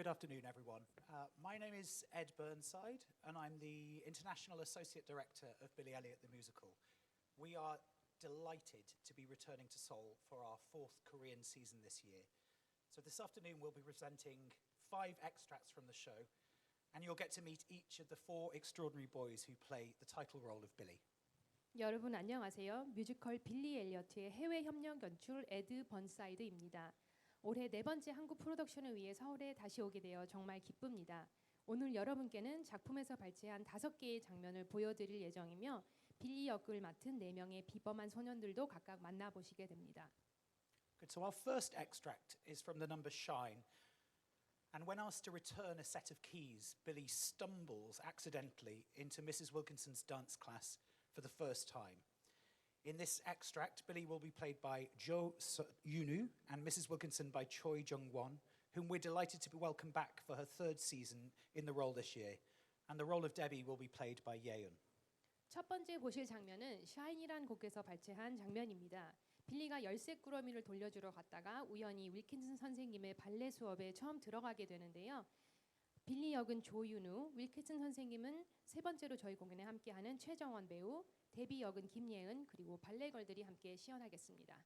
Good afternoon, everyone. My name is Ed Burnside, and I'm the International Associate Director of Billy Elliot the Musical. We are delighted to be returning to Seoul for our 4th Korean season this year. So this afternoon we'll be presenting 5 extracts from the show, and you'll get to meet each of the 4 extraordinary boys who play the title role of Billy. 여러분 안녕하세요. 뮤지컬 빌리 엘리어트의 해외 협력 연출 에드 번사이드입니다. 올해 4번째 한국 프로덕션을 위해 서울에 다시 오게 되어 정말 기쁩니다. 오늘 여러분께는 작품에서 발췌한 5개의 장면을 보여드릴 예정이며 빌리 역을 맡은 4명의 비범한 소년들도 각각 만나보시게 됩니다. Good. So our first extract is from the number Shine. And when asked to return a set of keys, Billy stumbles accidentally into Mrs. Wilkinson's dance class for the first time. In this extract, Billy will be played by Jo Yoonu and Mrs. Wilkinson by Choi Jung-won, whom we're delighted to welcome back for her 3rd season in the role this year. And the role of Debbie will be played by Yeon. 첫 번째 보실 장면은 샤인이란 곡에서 발췌한 장면입니다. 빌리가 열쇠꾸러미를 돌려주러 갔다가 우연히 윌킨슨 선생님의 발레 수업에 처음 들어가게 되는데요. 빌리 역은 조윤우, 윌킨슨 선생님은 3번째로 저희 공연에 함께하는 최정원 배우, 데비 역은 김예은, 그리고 발레걸들이 함께 시연하겠습니다.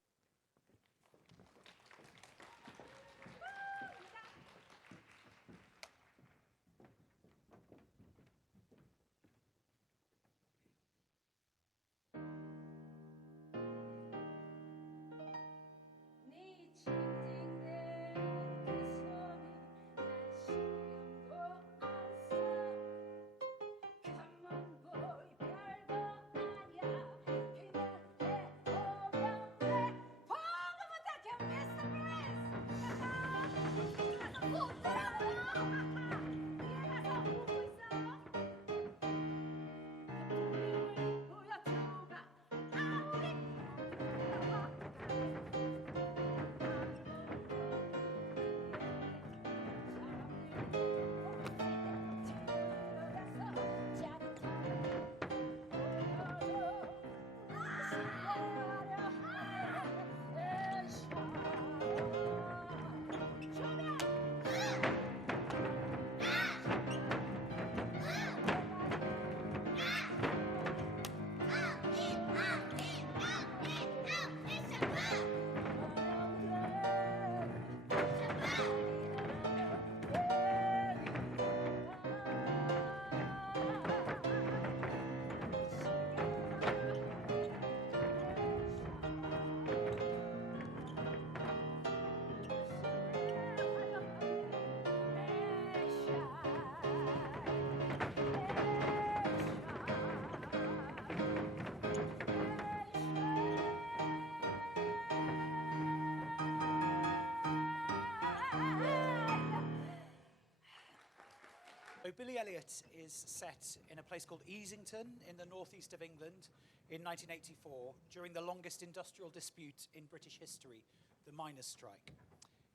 So Billy Elliot is set in a place called Easington in the northeast of England in 1984 during the longest industrial dispute in British history, the miners' strike.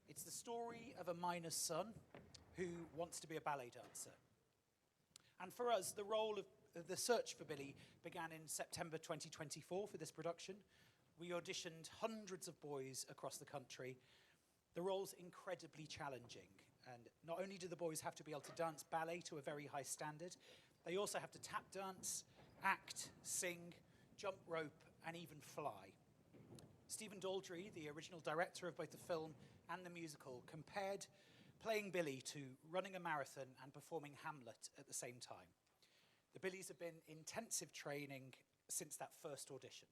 It's the story of a miner's son who wants to be a ballet dancer. And for us, the search for Billy began in September 2024 for this production. We auditioned hundreds of boys across the country. The role's incredibly challenging, and not only do the boys have to be able to dance ballet to a very high standard, they also have to tap dance, act, sing, jump rope, and even fly. Stephen Daldry, the original director of both the film and the musical, compared playing Billy to running a marathon and performing Hamlet at the same time. The Billies have been intensive training since that first audition.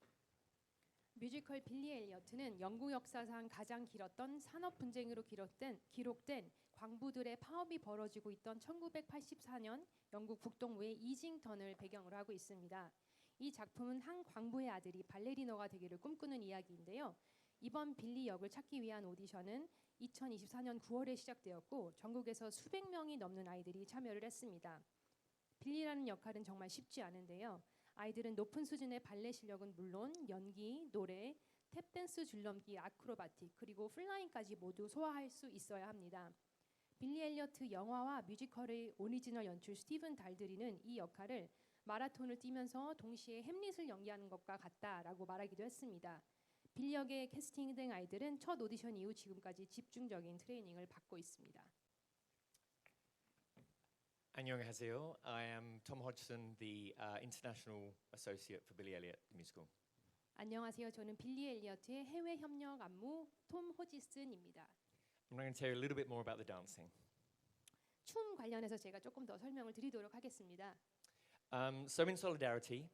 뮤지컬 빌리 엘리어트는 영국 역사상 가장 길었던 산업 분쟁으로 기록된 광부들의 파업이 벌어지고 있던 1984년 영국 북동부의 이징턴을 배경으로 하고 있습니다. 이 작품은 한 광부의 아들이 발레리노가 되기를 꿈꾸는 이야기인데요. 이번 빌리 역을 찾기 위한 오디션은 2024년 9월에 시작되었고 전국에서 수백 명이 넘는 아이들이 참여를 했습니다. 빌리라는 역할은 정말 쉽지 않은데요. 아이들은 높은 수준의 발레 실력은 물론 연기, 노래, 탭댄스 줄넘기, 아크로바틱, 그리고 플라잉까지 모두 소화할 수 있어야 합니다. 빌리 엘리어트 영화와 뮤지컬의 오리지널 연출 스티븐 달드리는 이 역할을 마라톤을 뛰면서 동시에 햄릿을 연기하는 것과 같다라고 말하기도 했습니다. 빌리 역의 캐스팅된 아이들은 첫 오디션 이후 지금까지 집중적인 트레이닝을 받고 있습니다. 안녕하세요. I am Tom Hodgson, the International Associate for Billy Elliot the Musical. 안녕하세요. 저는 빌리 엘리어트의 해외 협력 안무 톰 호지슨입니다. I'm going to tell you a little bit more about the dancing. 춤 관련해서 제가 조금 더 설명을 드리도록 하겠습니다. So in Solidarity,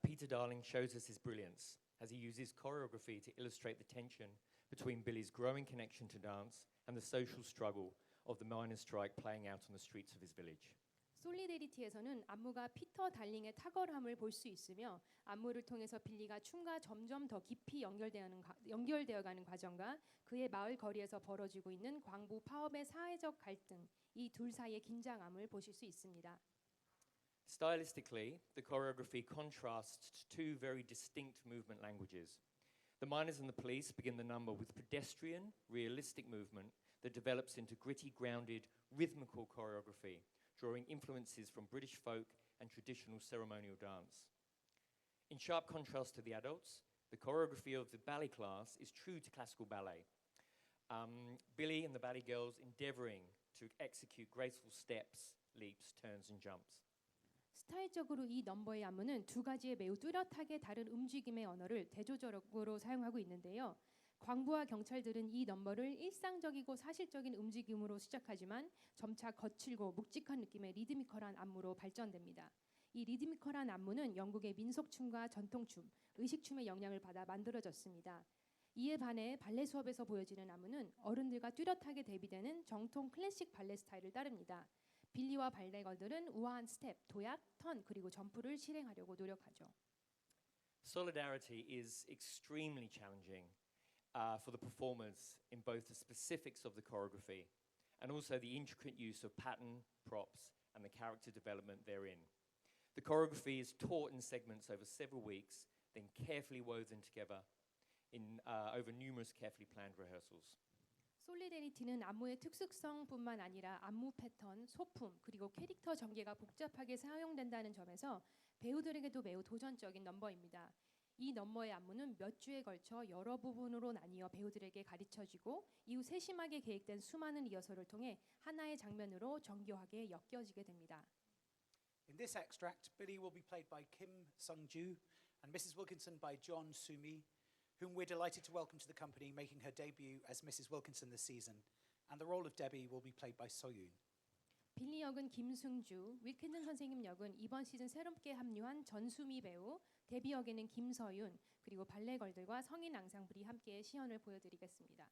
Peter Darling shows us his brilliance as he uses choreography to illustrate the tension between Billy's growing connection to dance and the social struggle of the miners' strike playing out on the streets of his village. 솔리데리티에서는 안무가 피터 달링의 탁월함을 볼 수 있으며 안무를 통해서 빌리가 춤과 점점 더 깊이 연결되어가는 과정과 그의 마을 거리에서 벌어지고 있는 광부 파업의 사회적 갈등 이 둘 사이의 긴장함을 보실 수 있습니다. Stylistically, the choreography contrasts two very distinct movement languages. The miners and the police begin the number with pedestrian, realistic movement that develops into gritty, grounded, rhythmical choreography, drawing influences from British folk and traditional ceremonial dance. In sharp contrast to the adults, the choreography of the ballet class is true to classical ballet. Billy and the ballet girls endeavoring to execute graceful steps, leaps, turns and jumps. 스타일적으로 이 넘버의 안무는 두 가지의 매우 뚜렷하게 다른 움직임의 언어를 대조적으로 사용하고 있는데요. 광부와 경찰들은 이 넘버를 일상적이고 사실적인 움직임으로 시작하지만 점차 거칠고 묵직한 느낌의 리드미컬한 안무로 발전됩니다. 이 리드미컬한 안무는 영국의 민속춤과 전통춤, 의식춤의 영향을 받아 만들어졌습니다. 이에 반해 발레 수업에서 보여지는 안무는 어른들과 뚜렷하게 대비되는 정통 클래식 발레 스타일을 따릅니다. 빌리와 발레걸들은 우아한 스텝, 도약, 턴 그리고 점프를 실행하려고 노력하죠. Solidarity is extremely challenging for the performers in both the specifics of the choreography and also the intricate use of pattern, props, and the character development therein. The choreography is taught in segments over several weeks, then carefully woven together over numerous carefully planned rehearsals. 솔리데리티는 안무의 특수성뿐만 아니라 안무 패턴, 소품, 그리고 캐릭터 전개가 복잡하게 사용된다는 점에서 배우들에게도 매우 도전적인 넘버입니다. 이 넘버의 안무는 몇 주에 걸쳐 여러 부분으로 나뉘어 배우들에게 가르쳐지고 이후 세심하게 계획된 수많은 리허설을 통해 하나의 장면으로 정교하게 엮여지게 됩니다. In this extract, Billy will be played by Kim Sung-ju and Mrs. Wilkinson by John Sumi, whom we're delighted to welcome to the company, making her debut as Mrs. Wilkinson this season. And the role of Debbie will be played by So-yoon. 빌리 역은 김승주, 윌킨슨 선생님 역은 이번 시즌 새롭게 합류한 전수미 배우, 데비 역에는 김서윤, 그리고 발레걸들과 성인 앙상블이 함께 시연을 보여드리겠습니다.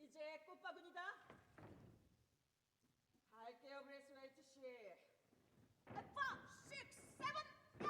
이제 꽃바구니다. 갈게요, 브레스웨이트 씨. 5, 6, 7, 8.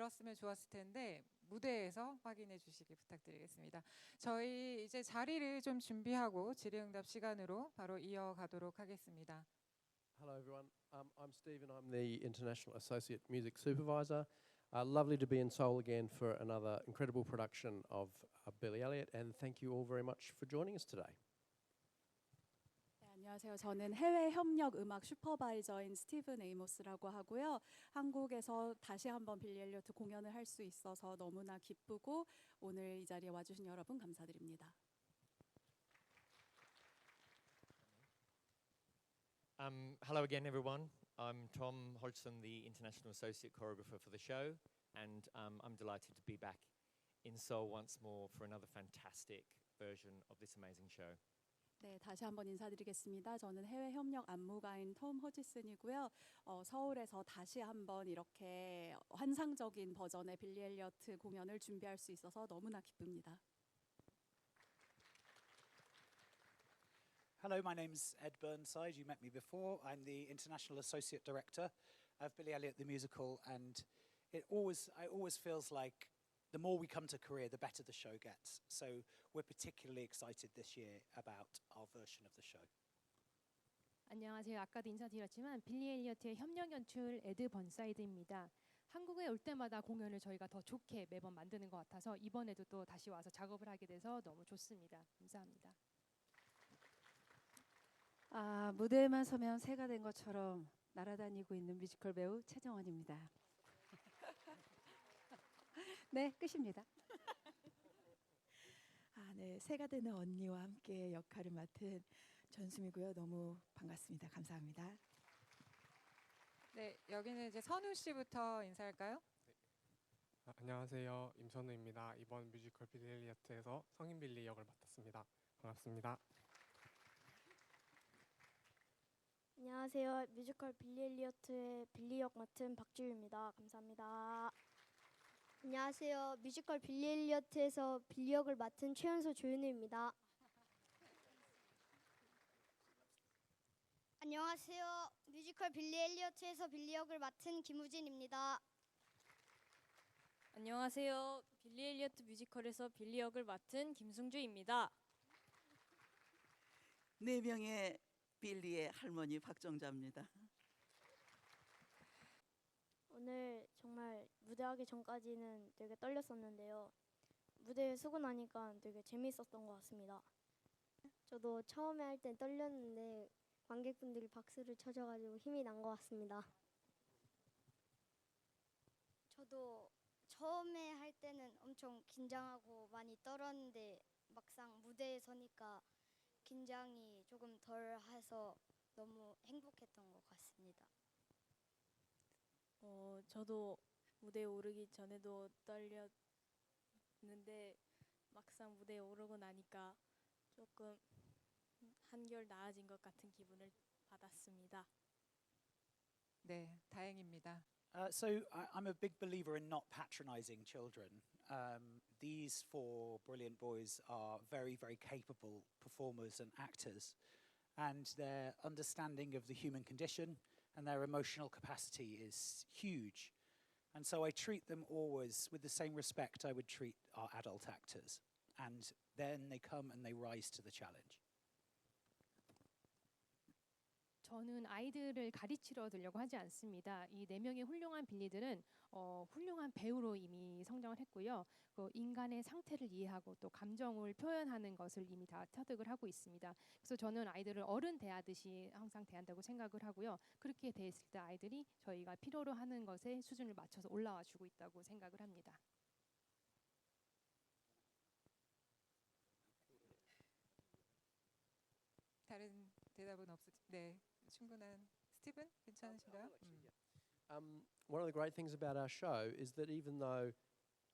길었으면 좋았을 텐데 무대에서 확인해 주시기 부탁드리겠습니다. 저희 이제 자리를 좀 준비하고 질의응답 시간으로 바로 이어가도록 하겠습니다. Hello everyone, I'm Stephen, I'm the International Associate Music Supervisor. Lovely to be in Seoul again for another incredible production of Billy Elliot, and thank you all very much for joining us today. 네, 안녕하세요. 저는 해외 협력 음악 슈퍼바이저인 스티븐 에이모스라고 하고요. 한국에서 다시 한번 빌리 엘리어트 공연을 할 수 있어서 너무나 기쁘고 오늘 이 자리에 와주신 여러분 감사드립니다. Hello again, everyone. I'm Tom Hodgson, the International Associate Choreographer for the show, and I'm delighted to be back in Seoul once more for another fantastic version of this amazing show. 네, 다시 한번 인사드리겠습니다. 저는 해외 협력 안무가인 톰 허지슨이고요. 서울에서 다시 한번 이렇게 환상적인 버전의 빌리 엘리어트 공연을 준비할 수 있어서 너무나 기쁩니다. Hello, my name's Ed Burnside. You met me before. I'm the International Associate Director of Billy Elliot the Musical, and it always feels like the more we come to Korea, the better the show gets. So we're particularly excited this year about our version of the show. 안녕하세요. 아까도 인사드렸지만 빌리 엘리어트의 협력 연출 에드 번사이드입니다. 한국에 올 때마다 공연을 저희가 더 좋게 매번 만드는 것 같아서 이번에도 또 다시 와서 작업을 하게 돼서 너무 좋습니다. 감사합니다. 무대에만 서면 새가 된 것처럼 날아다니고 있는 뮤지컬 배우 최정원입니다. 네, 끝입니다. 네, 새가 되는 언니와 함께 역할을 맡은 전수미고요. 너무 반갑습니다. 감사합니다. 네, 여기는 이제 선우 씨부터 인사할까요? 안녕하세요. 임선우입니다. 이번 뮤지컬 빌리 엘리어트에서 성인 빌리 역을 맡았습니다. 반갑습니다. 안녕하세요. 뮤지컬 빌리 엘리어트의 빌리 역 맡은 박지우입니다. 감사합니다. 안녕하세요. 뮤지컬 빌리 엘리어트에서 빌리 역을 맡은 최연소 조윤우입니다. 안녕하세요. 뮤지컬 빌리 엘리어트에서 빌리 역을 맡은 김우진입니다. 안녕하세요. 빌리 엘리어트 뮤지컬에서 빌리 역을 맡은 김승주입니다. 4명의 빌리의 할머니 박정자입니다. 오늘 정말 무대하기 전까지는 되게 떨렸었는데요. 무대에 서고 나니까 되게 재미있었던 것 같습니다. 저도 처음에 할 땐 떨렸는데 관객분들이 박수를 쳐줘가지고 힘이 난 것 같습니다. 저도 처음에 할 때는 엄청 긴장하고 많이 떨었는데 막상 무대에 서니까 긴장이 조금 덜 해서 너무 행복했던 것 같습니다. 저도 무대에 오르기 전에도 떨렸는데 막상 무대에 오르고 나니까 조금 한결 나아진 것 같은 기분을 받았습니다. 네, 다행입니다. I'm a big believer in not patronizing children. These four brilliant boys are very, very capable performers and actors, and their understanding of the human condition and their emotional capacity is huge. And so I treat them always with the same respect I would treat our adult actors. And then they come and they rise to the challenge. 저는 아이들을 가르치러 들려고 하지 않습니다. 이 4명의 훌륭한 빌리들은 훌륭한 배우로 이미 성장을 했고요. 그 인간의 상태를 이해하고 또 감정을 표현하는 것을 이미 다 터득을 하고 있습니다. 그래서 저는 아이들을 어른 대하듯이 항상 대한다고 생각을 하고요. 그렇게 대했을 때 아이들이 저희가 필요로 하는 것에 수준을 맞춰서 올라와 주고 있다고 생각을 합니다. 다른 대답은 네, 충분한. 스티븐 괜찮으신가요? One of the great things about our show is that even though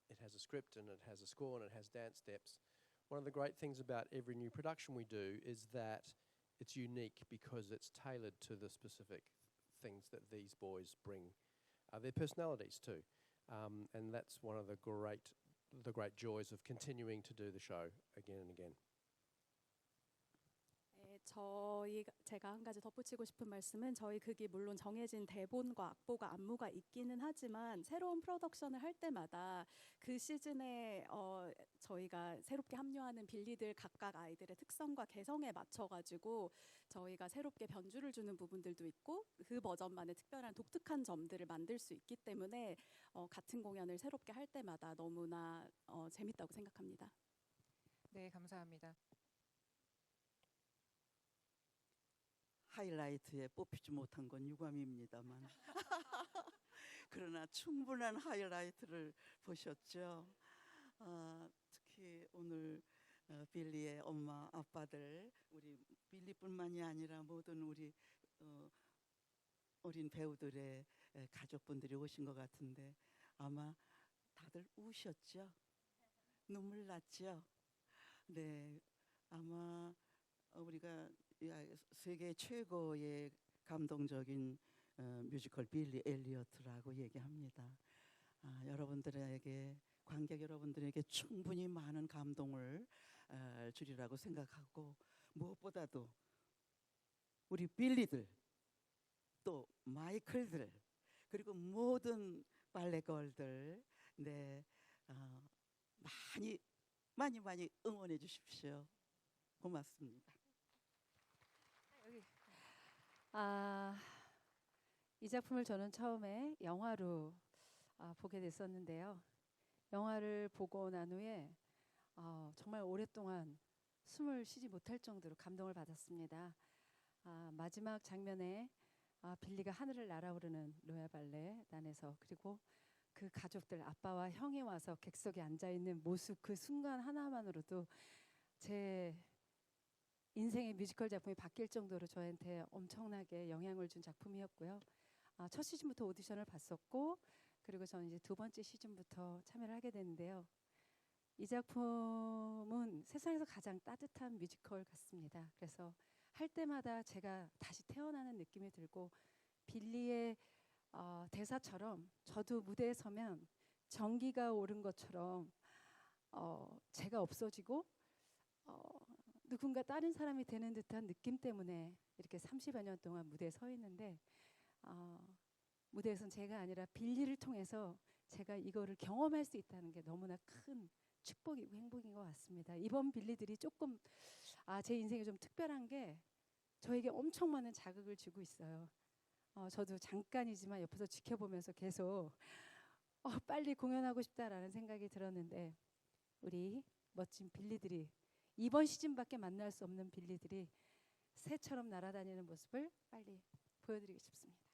it has a script and it has a score and it has dance steps, one of the great things about every new production we do is that it's unique because it's tailored to the specific things that these boys bring, their personalities too, and that's one of the great joys of continuing to do the show again and again. 제가 한 가지 덧붙이고 싶은 말씀은 저희 극이 물론 정해진 대본과 악보가 안무가 있기는 하지만 새로운 프로덕션을 할 때마다 그 시즌에 저희가 새롭게 합류하는 빌리들 각각 아이들의 특성과 개성에 맞춰가지고 저희가 새롭게 변주를 주는 부분들도 있고 그 버전만의 특별한 독특한 점들을 만들 수 있기 때문에 같은 공연을 새롭게 할 때마다 너무나 재밌다고 생각합니다. 네, 감사합니다. 하이라이트에 뽑히지 못한 건 유감입니다만 그러나 충분한 하이라이트를 보셨죠. 특히 오늘 빌리의 엄마 아빠들 우리 빌리뿐만이 아니라 모든 우리 어린 배우들의 가족분들이 오신 것 같은데 아마 다들 우셨죠? 눈물 났죠? 네, 아마 우리가 세계 최고의 감동적인 뮤지컬 빌리 엘리어트라고 얘기합니다. 여러분들에게 관객 여러분들에게 충분히 많은 감동을 주리라고 생각하고 무엇보다도 우리 빌리들 또 마이클들 그리고 모든 발레걸들 네 많이 응원해 주십시오. 고맙습니다. 이 작품을 저는 처음에 영화로 보게 됐었는데요. 영화를 보고 난 후에 정말 오랫동안 숨을 쉬지 못할 정도로 감동을 받았습니다. 마지막 장면에 빌리가 하늘을 날아오르는 로얄 발레단에서 그리고 그 가족들 아빠와 형이 와서 객석에 앉아 있는 모습 그 순간 하나만으로도 제 인생의 뮤지컬 작품이 바뀔 정도로 저한테 엄청나게 영향을 준 작품이었고요. 첫 시즌부터 오디션을 봤었고 그리고 저는 이제 두 번째 시즌부터 참여를 하게 됐는데요. 이 작품은 세상에서 가장 따뜻한 뮤지컬 같습니다. 그래서 할 때마다 제가 다시 태어나는 느낌이 들고 빌리의 대사처럼 저도 무대에 서면 전기가 오른 것처럼 제가 없어지고 누군가 다른 사람이 되는 듯한 느낌 때문에 이렇게 30여 년 동안 무대에 서 있는데 무대에선 제가 아니라 빌리를 통해서 제가 이거를 경험할 수 있다는 게 너무나 큰 축복이고 행복인 것 같습니다. 이번 빌리들이 조금 제 인생에 좀 특별한 게 저에게 엄청 많은 자극을 주고 있어요. 저도 잠깐이지만 옆에서 지켜보면서 계속 빨리 공연하고 싶다라는 생각이 들었는데 우리 멋진 빌리들이 이번 시즌밖에 만날 수 없는 빌리들이 새처럼 날아다니는 모습을 빨리 보여드리고 싶습니다.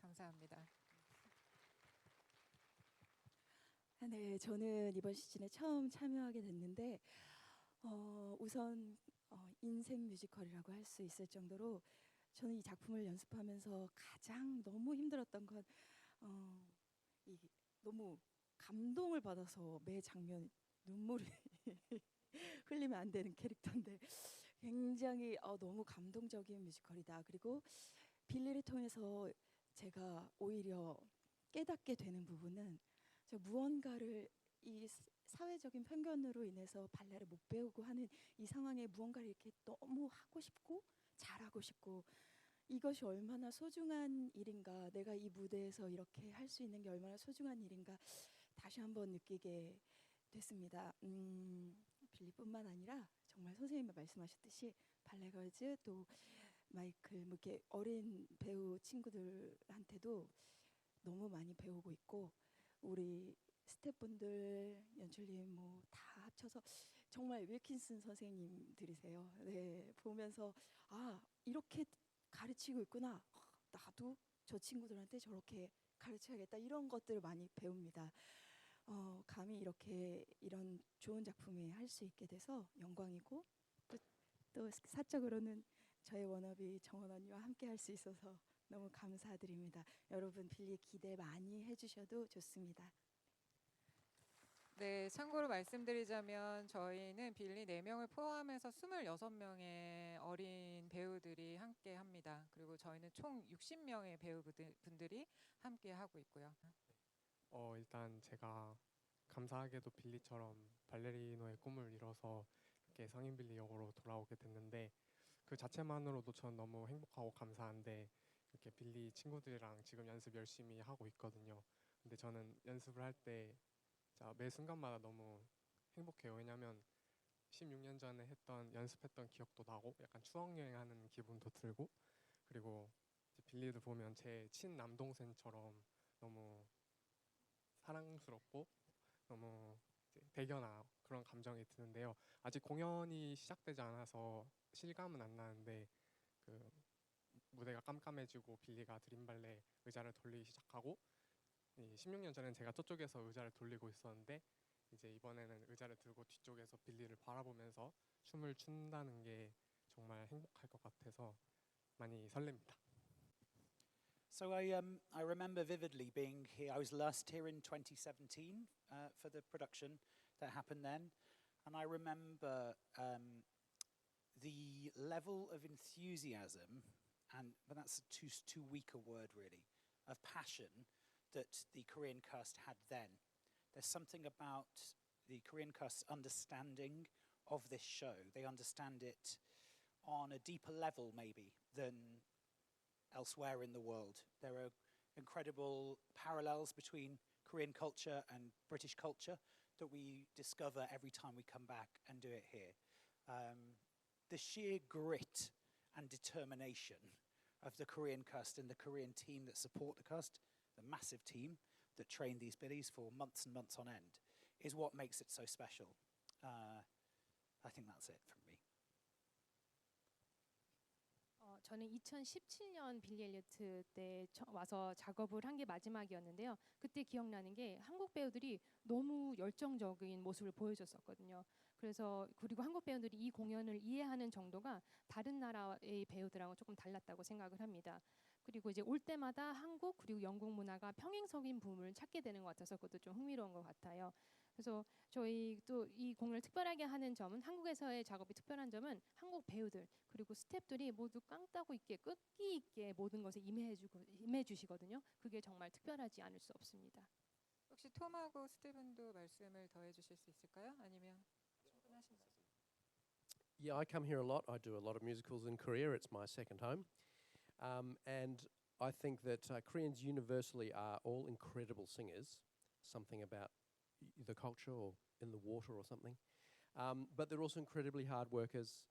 감사합니다. 네, 저는 이번 시즌에 처음 참여하게 됐는데 우선 인생 뮤지컬이라고 할 수 있을 정도로 저는 이 작품을 연습하면서 가장 너무 힘들었던 건 너무 감동을 받아서 매 장면 눈물이 흘리면 안 되는 캐릭터인데 굉장히 너무 감동적인 뮤지컬이다. 그리고 빌리를 통해서 제가 오히려 깨닫게 되는 부분은 무언가를 이 사회적인 편견으로 인해서 발레를 못 배우고 하는 이 상황에 무언가를 이렇게 너무 하고 싶고 잘하고 싶고 이것이 얼마나 소중한 일인가 내가 이 무대에서 이렇게 할 수 있는 게 얼마나 소중한 일인가 다시 한번 느끼게 됐습니다. 빌리뿐만 아니라 정말 선생님이 말씀하셨듯이 발레걸즈 또 마이클 뭐 이렇게 어린 배우 친구들한테도 너무 많이 배우고 있고 우리 스태프분들 연출님 뭐 다 합쳐서 정말 윌킨슨 선생님들이세요. 네, 보면서 이렇게 가르치고 있구나. 나도 저 친구들한테 저렇게 가르쳐야겠다. 이런 것들을 많이 배웁니다. 감히 이렇게 이런 좋은 작품에 할 수 있게 돼서 영광이고 또 사적으로는 저의 워너비 정원 언니와 함께 할 수 있어서 너무 감사드립니다. 여러분 빌리 기대 많이 해주셔도 좋습니다. 네, 참고로 말씀드리자면 저희는 빌리 4명을 포함해서 26명의 어린 배우들이 함께 합니다. 그리고 저희는 총 60명의 배우분들이 함께 하고 있고요. 일단 제가 감사하게도 빌리처럼 발레리노의 꿈을 이뤄서 이렇게 성인 빌리 역으로 돌아오게 됐는데 그 자체만으로도 전 너무 행복하고 감사한데 이렇게 빌리 친구들이랑 지금 연습 열심히 하고 있거든요. 근데 저는 연습을 할 때 매 순간마다 너무 행복해요. 왜냐하면 16년 전에 연습했던 기억도 나고 약간 추억 여행하는 기분도 들고 그리고 이제 빌리를 보면 제 친남동생처럼 너무 사랑스럽고 너무 이제 대견한 그런 감정이 드는데요. 아직 공연이 시작되지 않아서 실감은 안 나는데 그 무대가 깜깜해지고 빌리가 드림발레 의자를 돌리기 시작하고 16년 전엔 제가 저쪽에서 의자를 돌리고 있었는데 이제 이번에는 의자를 들고 뒤쪽에서 빌리를 바라보면서 춤을 춘다는 게 정말 행복할 것 같아서 많이 설렙니다. So I remember vividly being here. I was last here in 2017 for the production that happened then, and I remember the level of enthusiasm, but that's too weak a word really, of passion that the Korean cast had then. There's something about the Korean cast's understanding of this show. They understand it on a deeper level maybe than elsewhere in the world. There are incredible parallels between Korean culture and British culture that we discover every time we come back and do it here. The sheer grit and determination of the Korean cast and the Korean team that support the cast, the massive team that trained these billies for months and months on end, is what makes it so special. I think that's it from me. 저는 2017년 빌리 엘리어트 때 와서 작업을 한 게 마지막이었는데요. 그때 기억나는 게 한국 배우들이 너무 열정적인 모습을 보여줬었거든요. 그리고 한국 배우들이 이 공연을 이해하는 정도가 다른 나라의 배우들하고 조금 달랐다고 생각을 합니다. 그리고 이제 올 때마다 한국 그리고 영국 문화가 평행적인 부분을 찾게 되는 것 같아서 그것도 좀 흥미로운 것 같아요. 그래서 저희 또 이 공연을 특별하게 하는 점은 한국에서의 작업이 특별한 점은 한국 배우들 그리고 스태프들이 모두 깡 따고 있게 끈기 있게 모든 것에 임해주시거든요. 그게 정말 특별하지 않을 수 없습니다. 혹시 톰하고 스티븐도 말씀을 더해 주실 수 있을까요? 아니면 충분하신가요? Yeah, I come here a lot. I do a lot of musicals in Korea. It's my second home. And I think that Koreans universally are all incredible singers, something about the culture or in the water or something. But they're also incredibly hard workers.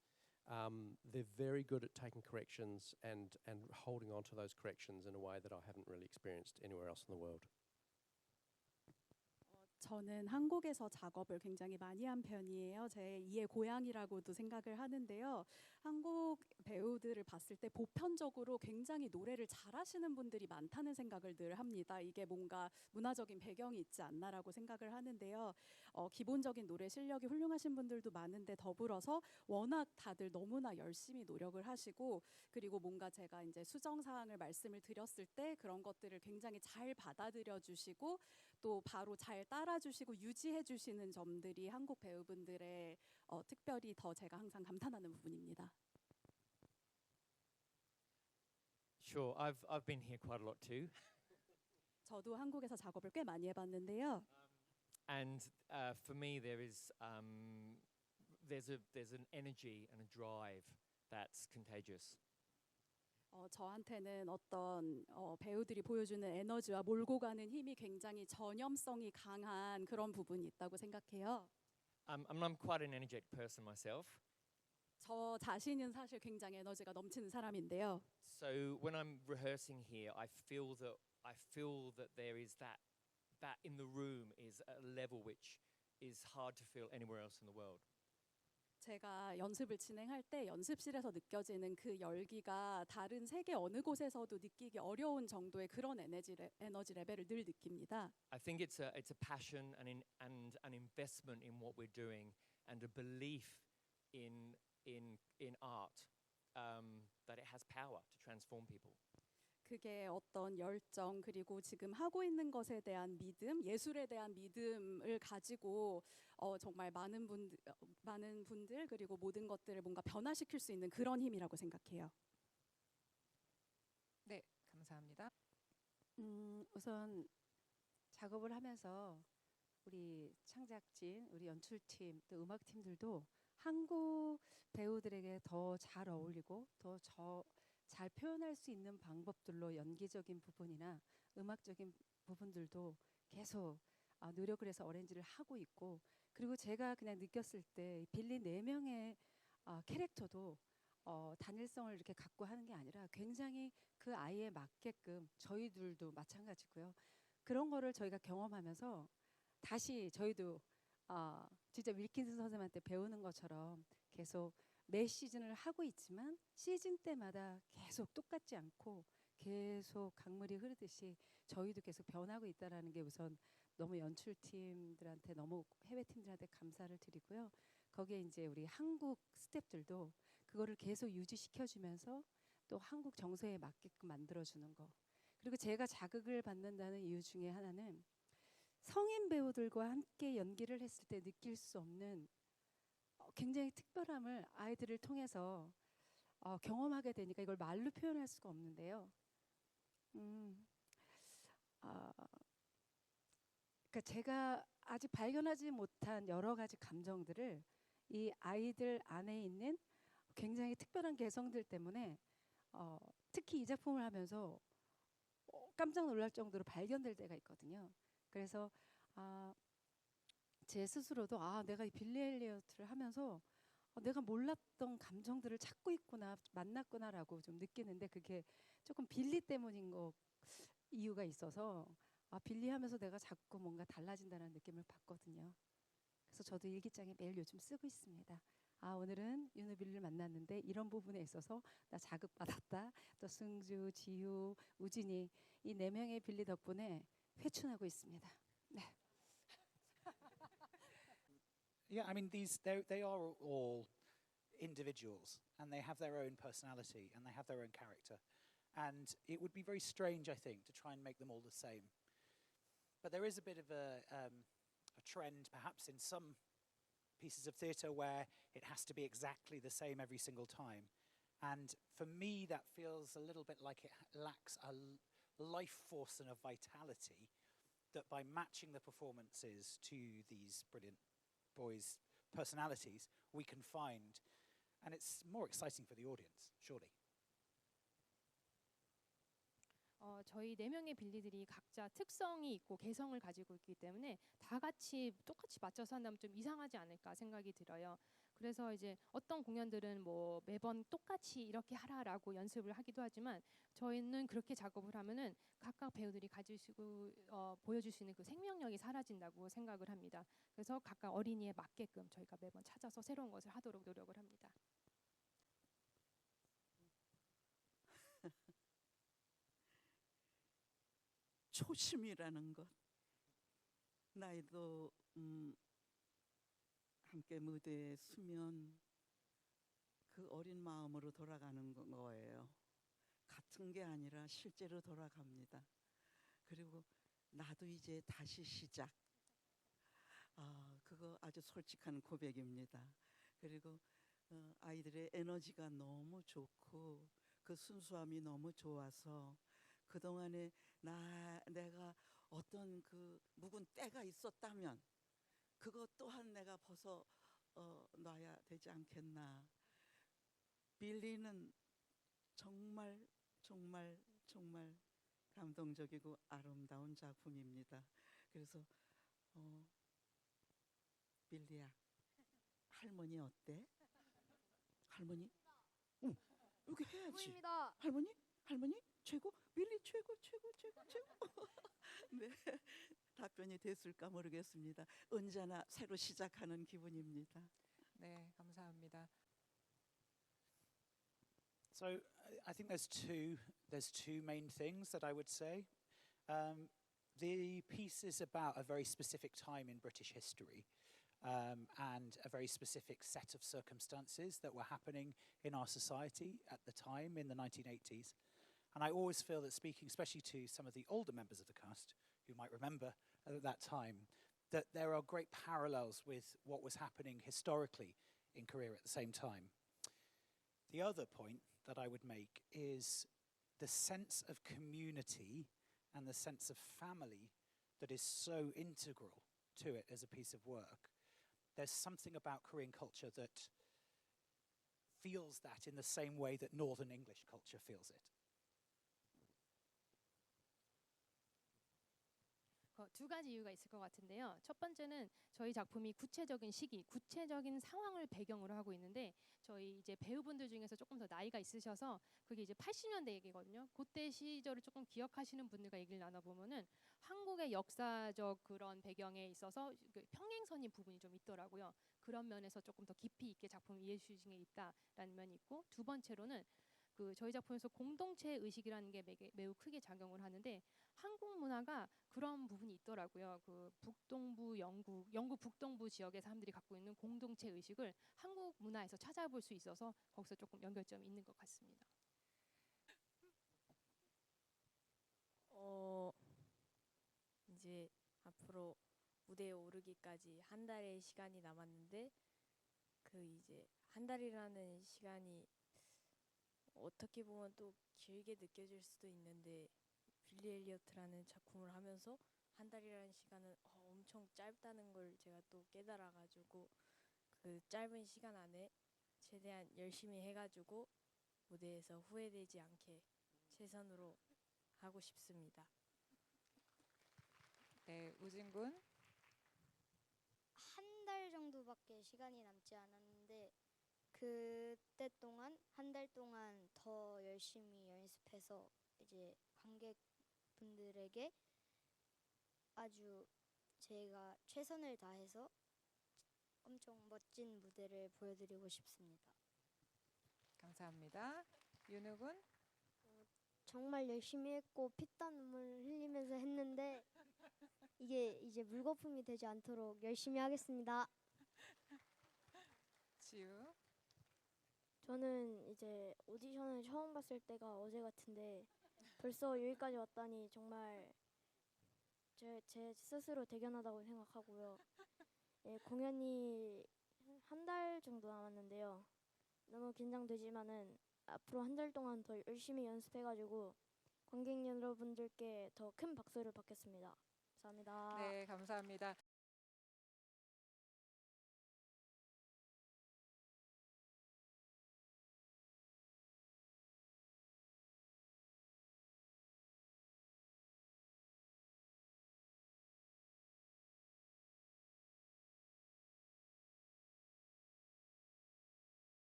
They're very good at taking corrections and holding on to those corrections in a way that I haven't really experienced anywhere else in the world. 저는 한국에서 작업을 굉장히 많이 한 편이에요. 제 2의 고향이라고도 생각을 하는데요. 한국 배우들을 봤을 때 보편적으로 굉장히 노래를 잘하시는 분들이 많다는 생각을 늘 합니다. 이게 뭔가 문화적인 배경이 있지 않나라고 생각을 하는데요. 기본적인 노래 실력이 훌륭하신 분들도 많은데 더불어서 워낙 다들 너무나 열심히 노력을 하시고 그리고 뭔가 제가 이제 수정사항을 말씀을 드렸을 때 그런 것들을 굉장히 잘 받아들여 주시고 또 바로 잘 따라주시고 유지해 주시는 점들이 한국 배우분들의 특별히 더 제가 항상 감탄하는 부분입니다. Sure, I've been here quite a lot too. 저도 한국에서 작업을 꽤 많이 해봤는데요. And for me, there's an energy and a drive that's contagious. 저한테는 어떤 배우들이 보여주는 에너지와 몰고 가는 힘이 굉장히 전염성이 강한 그런 부분이 있다고 생각해요. I'm quite an energetic person myself. 저 자신은 사실 굉장히 에너지가 넘치는 사람인데요. So when I'm rehearsing here, I feel that there is that in the room is a level which is hard to feel anywhere else in the world. 제가 연습을 진행할 때 연습실에서 느껴지는 그 열기가 다른 세계 어느 곳에서도 느끼기 어려운 정도의 그런 에너지 레벨을 늘 느낍니다. I think it's a passion and an investment in what we're doing and a belief in art that it has power to transform people. 그게 어떤 열정 그리고 지금 하고 있는 것에 대한 믿음, 예술에 대한 믿음을 가지고 정말 많은 분들 그리고 모든 것들을 뭔가 변화시킬 수 있는 그런 힘이라고 생각해요. 네, 감사합니다. 우선 작업을 하면서 우리 창작진, 우리 연출팀, 또 음악팀들도 한국 배우들에게 더 더 잘 어울리고 더 잘 표현할 수 있는 방법들로 연기적인 부분이나 음악적인 부분들도 계속 노력을 해서 어레인지를 하고 있고, 그리고 제가 그냥 느꼈을 때 빌리 4명의 캐릭터도 단일성을 이렇게 갖고 하는 게 아니라 굉장히 그 아이에 맞게끔, 저희들도 마찬가지고요. 그런 거를 저희가 경험하면서 다시 저희도 진짜 윌킨슨 선생님한테 배우는 것처럼 계속 매 시즌을 하고 있지만 시즌 때마다 계속 똑같지 않고 계속 강물이 흐르듯이 저희도 계속 변하고 있다라는 게 우선 너무 연출팀들한테, 너무 해외 팀들한테 감사를 드리고요. 거기에 이제 우리 한국 스태프들도 그거를 계속 유지시켜주면서 또 한국 정서에 맞게끔 만들어주는 거. 그리고 제가 자극을 받는다는 이유 중에 하나는 성인 배우들과 함께 연기를 했을 때 느낄 수 없는 굉장히 특별함을 아이들을 통해서 경험하게 되니까 이걸 말로 표현할 수가 없는데요. 그러니까 제가 아직 발견하지 못한 여러 가지 감정들을 이 아이들 안에 있는 굉장히 특별한 개성들 때문에 특히 이 작품을 하면서 깜짝 놀랄 정도로 발견될 때가 있거든요. 그래서 제 스스로도 내가 이 빌리 엘리엇을 하면서 내가 몰랐던 감정들을 찾고 있구나, 만났구나라고 좀 느끼는데, 그게 조금 빌리 때문인 이유가 있어서 빌리 하면서 내가 자꾸 뭔가 달라진다는 느낌을 받거든요. 그래서 저도 일기장에 매일 요즘 쓰고 있습니다. 오늘은 윤우빌리를 만났는데 이런 부분에 있어서 나 자극받았다. 또 승주, 지유, 우진이 이 4명의 빌리 덕분에 회춘하고 있습니다. 네. Yeah, I mean, they are all individuals, and they have their own personality, and they have their own character. And it would be very strange, I think, to try and make them all the same. But there is a bit of a trend, perhaps, in some pieces of theatre where it has to be exactly the same every single time. And for me, that feels a little bit like it lacks a life force and a vitality that by matching the performances to these brilliant boys' personalities, we can find. And it's more exciting for the audience, surely. 저희 4명의 빌리들이 각자 특성이 있고 개성을 가지고 있기 때문에 다 같이 똑같이 맞춰서 한다면 좀 이상하지 않을까 생각이 들어요. 그래서 이제 어떤 공연들은 뭐 매번 똑같이 이렇게 하라라고 연습을 하기도 하지만 저희는 그렇게 작업을 하면은 각각 배우들이 가지시고 보여줄 수 있는 그 생명력이 사라진다고 생각을 합니다. 그래서 각각 어린이에 맞게끔 저희가 매번 찾아서 새로운 것을 하도록 노력을 합니다. 초심이라는 것. 나이도 함께 무대에 서면 그 어린 마음으로 돌아가는 거예요. 같은 게 아니라 실제로 돌아갑니다. 그리고 나도 이제 다시 시작. 그거 아주 솔직한 고백입니다. 그리고 아이들의 에너지가 너무 좋고 그 순수함이 너무 좋아서 그동안에 내가 어떤 그 묵은 때가 있었다면 그것 또한 내가 벗어 놔야 되지 않겠나. 빌리는 정말 정말 정말 감동적이고 아름다운 작품입니다. 그래서 빌리야, 할머니 어때? 할머니? 여기 해야지. 부입니다. 할머니 최고, 빌리 최고. 네, 답변이 됐을까 모르겠습니다. 언제나 새로 시작하는 기분입니다. 네, 감사합니다. So I think there's two main things that I would say. The piece is about a very specific time in British history. And a very specific set of circumstances that were happening in our society at the time in the 1980s. And I always feel that speaking, especially to some of the older members of the cast who might remember at that time, that there are great parallels with what was happening historically in Korea at the same time. The other point that I would make is the sense of community and the sense of family that is so integral to it as a piece of work. There's something about Korean culture that feels that in the same way that Northern English culture feels it? 두 가지 이유가 있을 것 같은데요. 첫 번째는 저희 작품이 구체적인 시기, 구체적인 상황을 배경으로 하고 있는데 저희 이제 배우분들 중에서 조금 더 나이가 있으셔서 그게 이제 80년대 얘기거든요. 그때 시절을 조금 기억하시는 분들과 얘기를 나눠보면은 한국의 역사적 그런 배경에 있어서 그 평행선인 부분이 좀 있더라고요. 그런 면에서 조금 더 깊이 있게 작품을 이해해 주신 게 있다라는 면이 있고, 두 번째로는 그 저희 작품에서 공동체 의식이라는 게 매우 크게 작용을 하는데 한국 문화가 그런 부분이 있더라고요. 그 북동부 영국 북동부 지역의 사람들이 갖고 있는 공동체 의식을 한국 문화에서 찾아볼 수 있어서 거기서 조금 연결점이 있는 것 같습니다. 이제 앞으로 무대에 오르기까지 한 달의 시간이 남았는데 그 이제 한 달이라는 시간이 어떻게 보면 또 길게 느껴질 수도 있는데 빌리 엘리어트라는 작품을 하면서 한 달이라는 시간은 엄청 짧다는 걸 제가 또 깨달아가지고 그 짧은 시간 안에 최대한 열심히 해가지고 무대에서 후회되지 않게 최선으로 하고 싶습니다. 네, 우진 군. 한 달 정도밖에 시간이 남지 않았는데 그때 동안 한 달 동안 더 열심히 연습해서 이제 관객분들에게 아주 제가 최선을 다해서 엄청 멋진 무대를 보여드리고 싶습니다. 감사합니다. 윤우 군. 정말 열심히 했고 피땀 눈물 흘리면서 했는데 이게 이제 물거품이 되지 않도록 열심히 하겠습니다. 지우. 저는 이제 오디션을 처음 봤을 때가 어제 같은데 벌써 여기까지 왔다니 정말 제 스스로 대견하다고 생각하고요. 예, 공연이 한 달 정도 남았는데요. 너무 긴장되지만은 앞으로 한 달 동안 더 열심히 연습해가지고 관객 여러분들께 더 큰 박수를 받겠습니다. 감사합니다. 네, 감사합니다.